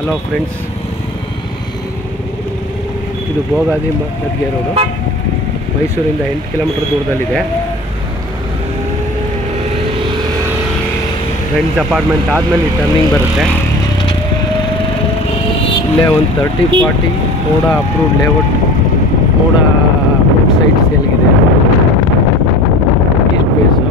Hello friends, ಇದು Bogadi ಮದ್ಗೆ road, ಮೈಸೂರಿಂದ 8 kilometre ದೂರದಲ್ಲಿದೆ. ಫ್ರೆಂಡ್ಸ್ ಅಪಾರ್ಟ್ಮೆಂಟ್ ಆದಮೇಲೆ ಟರ್ನಿಂಗ್ ಬರುತ್ತೆ. ಇಲ್ಲೇ ಒಂದು 30-40 MUDA approved layout, MUDA approved site ಸೇಲ್ಗಿದೆ. ಈಸ್ಟ್ ಫೇಸು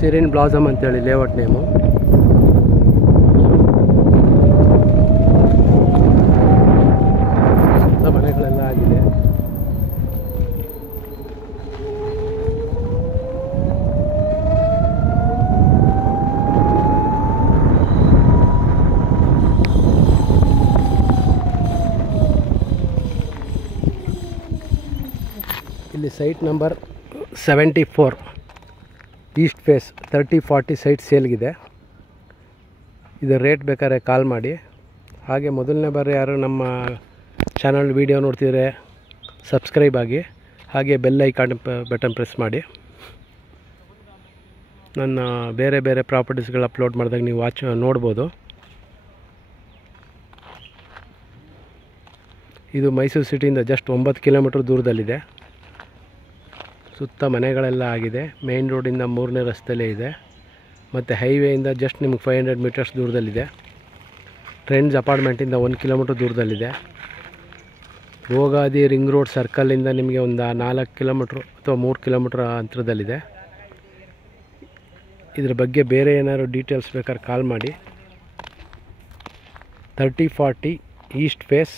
ಸಿರಿನ್ ಬ್ಲಾಸಮ್ ಅಂತೇಳಿ ಲೇಔಟ್ ನೇಮು. ಸುತ್ತ ಮನೆಗಳೆಲ್ಲ ಆಗಿದೆ. ಇಲ್ಲಿ site number 74 east face 30-40 site ಸೇಲ್ಗಿದೆ. ಇದು ರೇಟ್ ಬೇಕಾದ್ರೆ ಕಾಲ್ ಮಾಡಿ. ಹಾಗೆ ಮೊದಲನೇ ಬಾರಿ ಯಾರು ನಮ್ಮ ಚಾನಲ್ ವೀಡಿಯೋ ನೋಡ್ತಿದ್ರೆ ಸಬ್ಸ್ಕ್ರೈಬ್ ಆಗಿ, ಹಾಗೆ ಬೆಲ್ ಐಕಾನ್ ಬಟನ್ ಪ್ರೆಸ್ ಮಾಡಿ. ನನ್ನ ಬೇರೆ ಬೇರೆ ಪ್ರಾಪರ್ಟೀಸ್ಗಳು ಅಪ್ಲೋಡ್ ಮಾಡಿದಾಗ ನೀವು ನೋಡ್ಬೋದು. ಇದು ಮೈಸೂರು ಸಿಟಿಯಿಂದ ಜಸ್ಟ್ 9 ಕಿಲೋಮೀಟರ್ ದೂರದಲ್ಲಿದೆ. ಸುತ್ತ ಮನೆಗಳೆಲ್ಲ ಆಗಿದೆ. ಮೇನ್ ರೋಡಿಂದ 3ನೇ ರಸ್ತೆಯಲ್ಲೇ ಇದೆ, ಮತ್ತು ಹೈವೇಯಿಂದ ಜಸ್ಟ್ ನಿಮಗೆ 500 ಮೀಟರ್ಸ್ ದೂರದಲ್ಲಿದೆ. ಟ್ರೆಂಡ್ಸ್ ಅಪಾರ್ಟ್ಮೆಂಟಿಂದ 1 ಕಿಲೋಮೀಟರ್ ದೂರದಲ್ಲಿದೆ. ಭೋಗಾದಿ ರಿಂಗ್ ರೋಡ್ ಸರ್ಕಲಿಂದ ನಿಮಗೆ ಒಂದು 4 ಕಿಲೋಮೀಟ್ರು ಅಥವಾ 3 ಕಿಲೋಮೀಟ್ರ್ ಅಂತರದಲ್ಲಿದೆ. ಇದ್ರ ಬಗ್ಗೆ ಬೇರೆ ಏನಾದ್ರು ಡೀಟೇಲ್ಸ್ ಬೇಕಾದ್ರೆ ಕಾಲ್ ಮಾಡಿ. 30-40 east face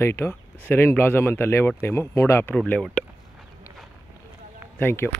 site, serene blossom ಅಂತ layout name, MUDA approved layout. Thank you.